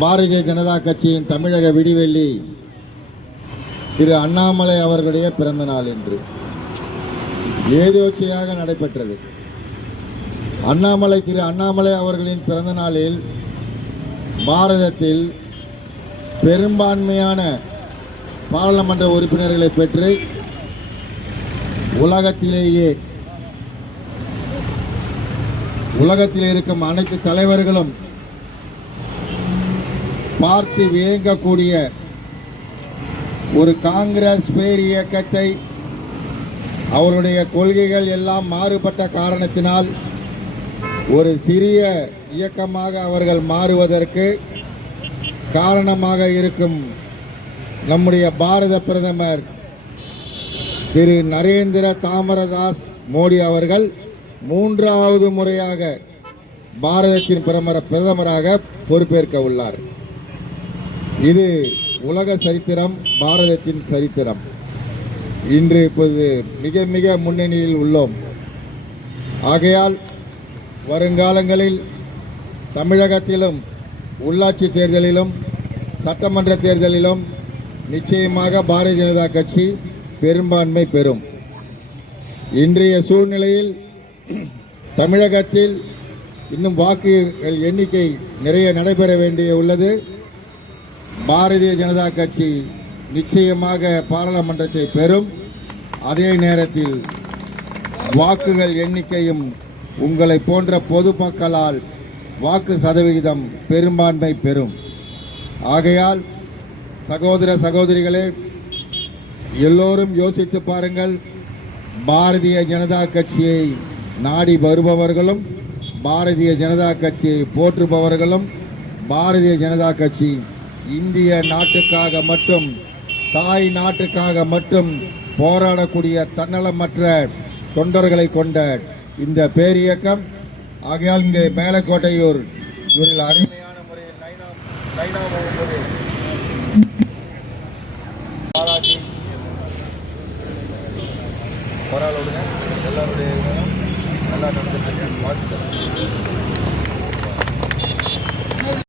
பாரதிய ஜனதா கட்சியின் தமிழக விடிவெள்ளி திரு அண்ணாமலை அவர்களுடைய பிறந்த நாள் என்று ஏதோச்சையாக நடைபெற்றது. திரு அண்ணாமலை அவர்களின் பிறந்த நாளில் பாரதத்தில் பெரும்பான்மையான பாராளுமன்ற உறுப்பினர்களை பெற்று உலகத்தில் இருக்கும் அனைத்து தலைவர்களும் பார்த்து வியங்கக்கூடிய ஒரு காங்கிரஸ் பேர் இயக்கத்தை அவருடைய கொள்கைகள் எல்லாம் மாறுபட்ட காரணத்தினால் ஒரு சிறிய இயக்கமாக அவர்கள் மாறுவதற்கு காரணமாக இருக்கும் நம்முடைய பாரத பிரதமர் திரு நரேந்திர தாமரதாஸ் மோடி அவர்கள் 3வது முறையாக பாரதத்தின் பிரதமராக பொறுப்பேற்க உள்ளார். இது உலக சரித்திரம், பாரதத்தின் சரித்திரம். இன்று இப்போது மிக மிக முன்னணியில் உள்ளோம். ஆகையால் வருங்காலங்களில் தமிழகத்திலும் உள்ளாட்சி தேர்தலிலும் சட்டமன்ற தேர்தலிலும் நிச்சயமாக பாரதிய ஜனதா கட்சி பெரும்பான்மை பெறும். இன்றைய சூழ்நிலையில் தமிழகத்தில் இன்னும் வாக்குகள் எண்ணிக்கை நிறைய நடைபெற வேண்டிய உள்ளது. பாரதிய ஜனதா கட்சி நிச்சயமாக பாராளுமன்றத்தை பெறும். அதே நேரத்தில் வாக்குகள் எண்ணிக்கையும் உங்களை போன்ற பொதுமக்களால் வாக்கு சதவிகிதம் பெரும்பான்மை பெறும். ஆகையால் சகோதர சகோதரிகளே, எல்லோரும் யோசித்து பாருங்கள். பாரதிய ஜனதா கட்சியை நாடி வருபவர்களும் பாரதிய ஜனதா கட்சியை போற்றுபவர்களும் பாரதிய ஜனதா கட்சி இந்திய நாட்டுக்காக மட்டும், தாய் நாட்டுக்காக மட்டும் போராடக்கூடிய தன்னலமற்ற தொண்டர்களை கொண்ட இந்த பேரியக்கம். ஆகையால் இங்கே மேலக்கோட்டையூர் இவர்கள் அருமையான முறையில் நைனா பாராட்டி போராடுங்க. எல்லாருடைய நல்லா நடந்துட்டு வாழ்த்துக்கள்.